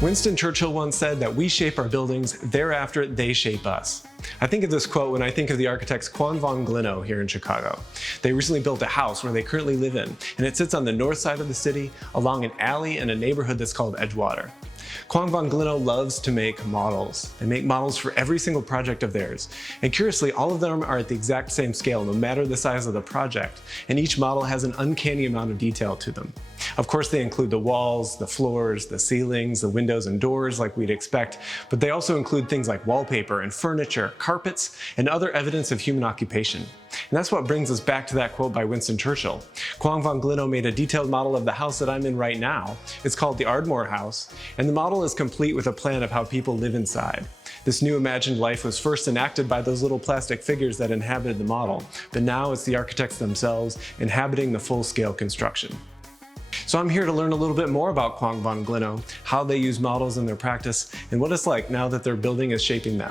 Winston Churchill once said that we shape our buildings, thereafter they shape us. I think of this quote when I think of the architects Kwong von Glinow here in Chicago. They recently built a house where they currently live in, and it sits on the north side of the city along an alley in a neighborhood that's called Edgewater. Kwong von Glinow loves to make models. They make models for every single project of theirs. And curiously, all of them are at the exact same scale, no matter the size of the project. And each model has an uncanny amount of detail to them. Of course, they include the walls, the floors, the ceilings, the windows and doors like we'd expect, but they also include things like wallpaper and furniture, carpets, and other evidence of human occupation. And that's what brings us back to that quote by Winston Churchill. Kwong von Glinow made a detailed model of the house that I'm in right now. It's called the Ardmore House, and the model is complete with a plan of how people live inside. This new imagined life was first enacted by those little plastic figures that inhabited the model, but now it's the architects themselves inhabiting the full-scale construction. So I'm here to learn a little bit more about Kwong von Glinow, how they use models in their practice, and what it's like now that their building is shaping them.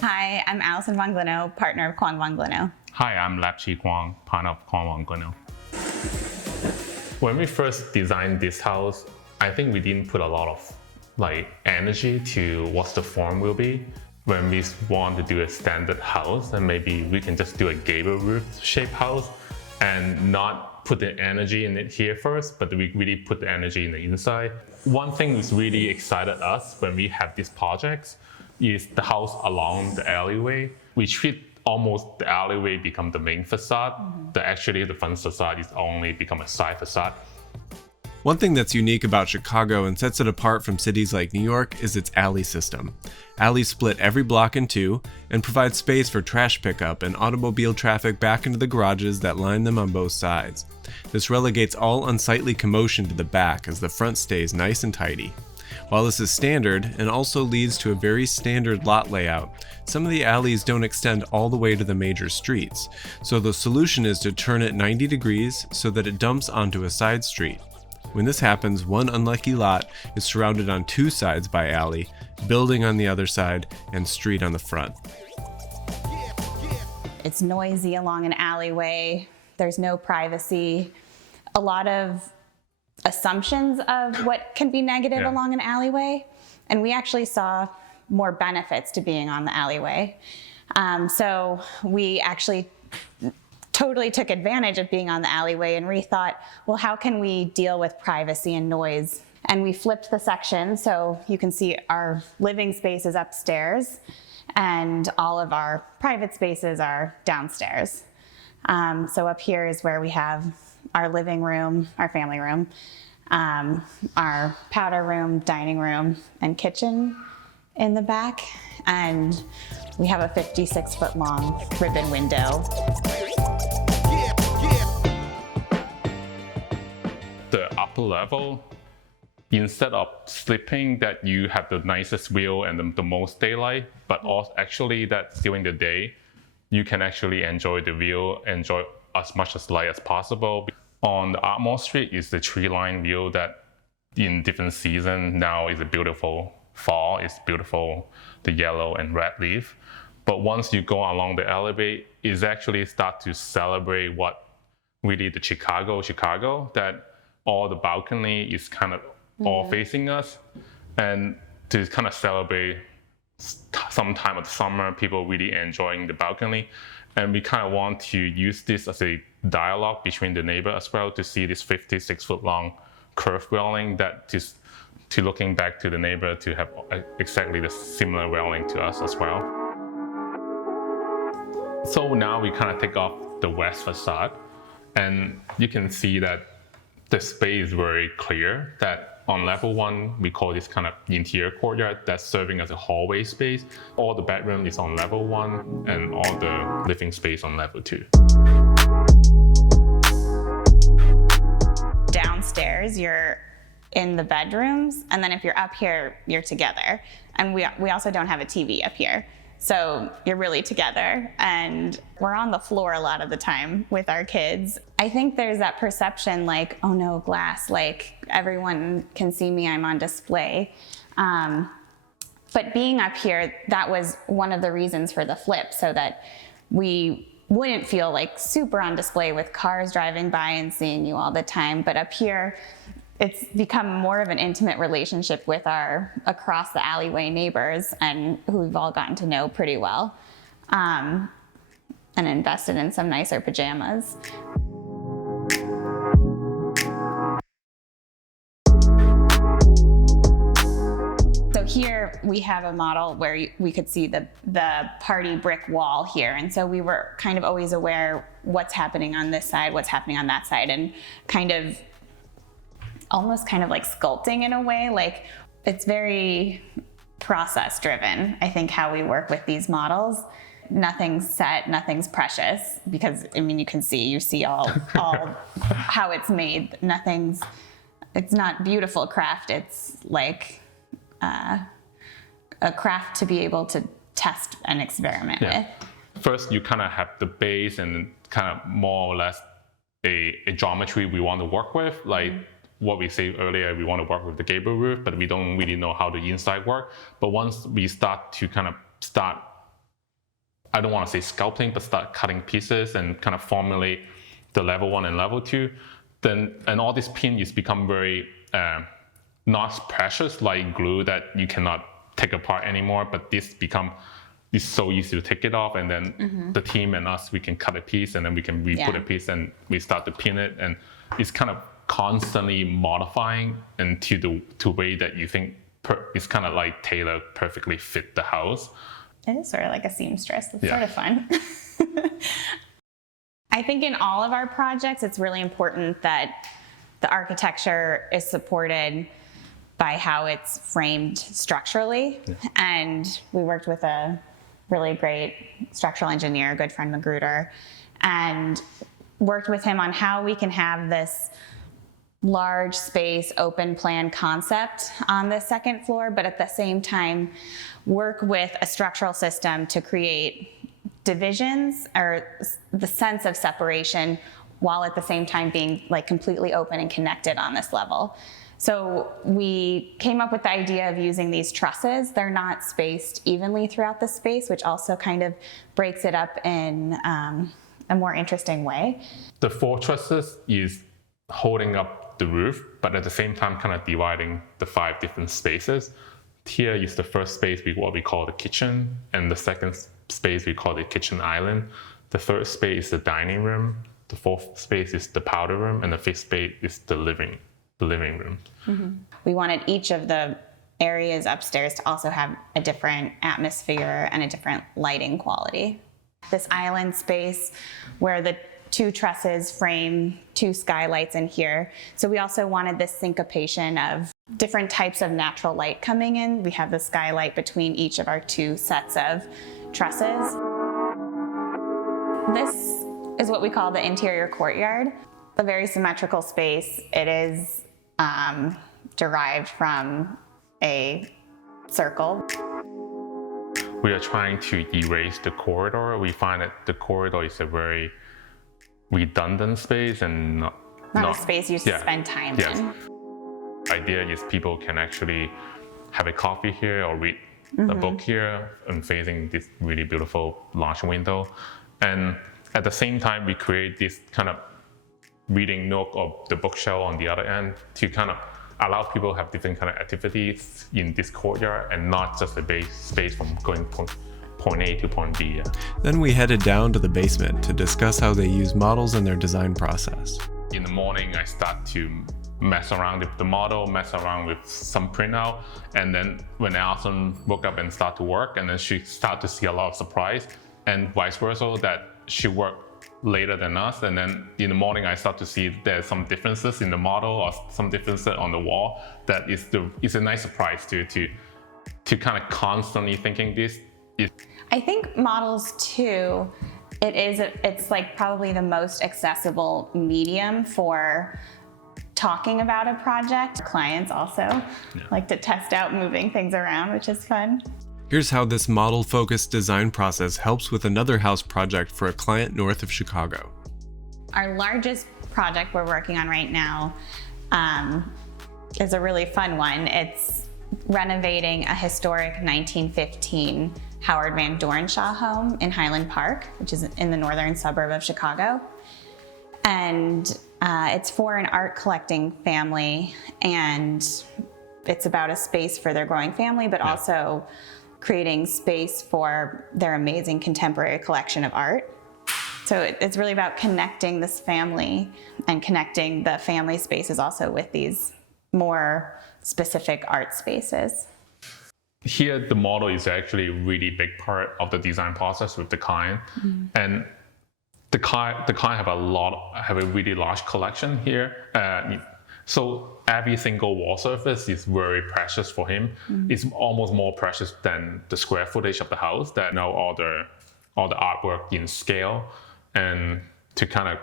Hi, I'm Alison von Glinow, partner of Kwong von Glinow. Hi, I'm Lapchi Kwong, partner of Kwong von Glinow. When we first designed this house, I think we didn't put a lot of energy to what the form will be. When we want to do a standard house, and maybe we can just do a gable roof shaped house and not put the energy in it here first, but we really put the energy in the inside. One thing that's really excited us when we have these projects is the house along the alleyway. We treat almost the alleyway become the main facade. Actually the front facade is only become a side facade. One thing that's unique about Chicago and sets it apart from cities like New York is its alley system. Alleys split every block in two and provide space for trash pickup and automobile traffic back into the garages that line them on both sides. This relegates all unsightly commotion to the back as the front stays nice and tidy. While this is standard and also leads to a very standard lot layout, some of the alleys don't extend all the way to the major streets, so the solution is to turn it 90 degrees so that it dumps onto a side street. When this happens, one unlucky lot is surrounded on two sides by alley, building on the other side, and street on the front. It's noisy along an alleyway. There's no privacy. A lot of assumptions of what can be negative along an alleyway. And we actually saw more benefits to being on the alleyway. So we actually totally took advantage of being on the alleyway and rethought, well, how can we deal with privacy and noise? And we flipped the section so you can see our living space is upstairs and all of our private spaces are downstairs. So up here is where we have our living room, our family room, our powder room, dining room, and kitchen in the back. And we have a 56-foot long ribbon window. The upper level, instead of sleeping, that you have the nicest view and the most daylight, but also actually that during the day, you can actually enjoy the view, enjoy as much as light as possible. On the Ardmore Street is the tree-lined view that in different seasons now is a beautiful fall, it's beautiful, the yellow and red leaf. But once you go along the alleyway, it's actually start to celebrate what really the Chicago, that all the balcony is kind of all facing us. And to kind of celebrate some time of the summer, people really enjoying the balcony. And we kind of want to use this as a dialogue between the neighbor as well to see this 56-foot long curved railing that to looking back to the neighbor to have exactly the similar railing to us as well. So now we kind of take off the west facade and you can see that the space is very clear, that on level 1, we call this kind of interior courtyard that's serving as a hallway space. All the bedroom is on level 1 and all the living space on level 2. Downstairs, you're in the bedrooms, and then if you're up here, you're together. And we also don't have a TV up here. So you're really together, and we're on the floor a lot of the time with our kids. I think there's that perception like, oh no, glass, like everyone can see me, I'm on display. But being up here, that was one of the reasons for the flip, so that we wouldn't feel like super on display with cars driving by and seeing you all the time. But up here, it's become more of an intimate relationship with our across the alleyway neighbors, and who we've all gotten to know pretty well, and invested in some nicer pajamas. So here we have a model where we could see the party brick wall here. And so we were kind of always aware what's happening on this side, what's happening on that side, and almost kind of like sculpting in a way. Like, it's very process driven, I think, how we work with these models. Nothing's set, nothing's precious, because I mean, you see all how it's made. It's not beautiful craft. It's like a craft to be able to test and experiment with. First, you kind of have the base and kind of more or less a geometry we want to work with. Like what we said earlier, we want to work with the gable roof, but we don't really know how the inside work. But once we start to I don't want to say sculpting, but start cutting pieces and kind of formulate the level 1 and level 2, and all this pin is become very not precious like glue that you cannot take apart anymore, but it's so easy to take it off, and then the team and us, we can cut a piece and then we can re-put a piece and we start to pin it, and it's kind of constantly modifying into the way that you think it's kind of like tailor perfectly fit the house. It is sort of like a seamstress. It's sort of fun. I think in all of our projects, it's really important that the architecture is supported by how it's framed structurally. And we worked with a really great structural engineer, a good friend, Magruder, and worked with him on how we can have this large space, open plan concept on the second floor, but at the same time, work with a structural system to create divisions or the sense of separation, while at the same time being like completely open and connected on this level. So we came up with the idea of using these trusses. They're not spaced evenly throughout the space, which also kind of breaks it up in a more interesting way. The 4 trusses is holding up the roof, but at the same time kind of dividing the 5 different spaces. Here is the first space, what we call the kitchen, and the second space we call the kitchen island. The third space is the dining room. The fourth space is the powder room, and the fifth space is the living room. We wanted each of the areas upstairs to also have a different atmosphere and a different lighting quality. This island space where the 2 trusses frame 2 skylights in here. So we also wanted this syncopation of different types of natural light coming in. We have the skylight between each of our 2 sets of trusses. This is what we call the interior courtyard. A very symmetrical space. It is derived from a circle. We are trying to erase the corridor. We find that the corridor is a very redundant space and not a space you spend time in. The idea is people can actually have a coffee here or read a book here and facing this really beautiful large window. And at the same time, we create this kind of reading nook of the bookshelf on the other end to kind of allow people to have different kind of activities in this courtyard and not just a base space from going point A to point B. Then we headed down to the basement to discuss how they use models in their design process. In the morning, I start to mess around with the model, mess around with some printout, and then when Alison woke up and start to work, and then she started to see a lot of surprise, and vice versa, that she worked later than us, and then in the morning I start to see there's some differences in the model or some differences on the wall. That is a nice surprise to kind of constantly thinking this. I think models too, it's like probably the most accessible medium for talking about a project. Clients also like to test out moving things around, which is fun. Here's how this model-focused design process helps with another house project for a client north of Chicago. Our largest project we're working on right now is a really fun one. It's renovating a historic 1915 Howard Van Dornshaw home in Highland Park, which is in the northern suburb of Chicago. And it's for an art collecting family, and it's about a space for their growing family, but also creating space for their amazing contemporary collection of art. So it's really about connecting this family and connecting the family spaces also with these more specific art spaces. Here, the model is actually a really big part of the design process with the client. And the client have a really large collection here. So every single wall surface is very precious for him. It's almost more precious than the square footage of the house, that now all the artwork in scale, and to kind of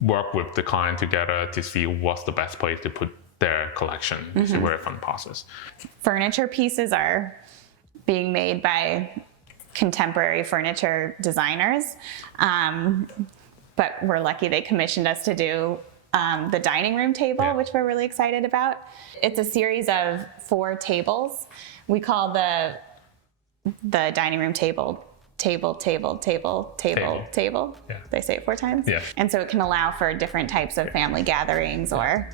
work with the client together to see what's the best place to put their collection. It's a very fun process. Furniture pieces are being made by contemporary furniture designers, but we're lucky they commissioned us to do the dining room table, which we're really excited about. It's a series of 4 tables. We call the dining room table. Yeah. They say it 4 times. Yeah. And so it can allow for different types of family gatherings or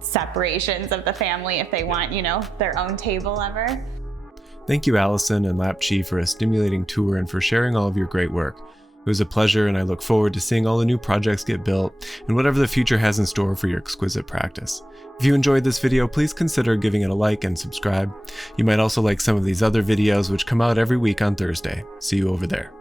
separations of the family if they want, their own table ever. Thank you, Alison and Lap Chi, for a stimulating tour and for sharing all of your great work. It was a pleasure, and I look forward to seeing all the new projects get built and whatever the future has in store for your exquisite practice. If you enjoyed this video, please consider giving it a like and subscribe. You might also like some of these other videos, which come out every week on Thursday. See you over there.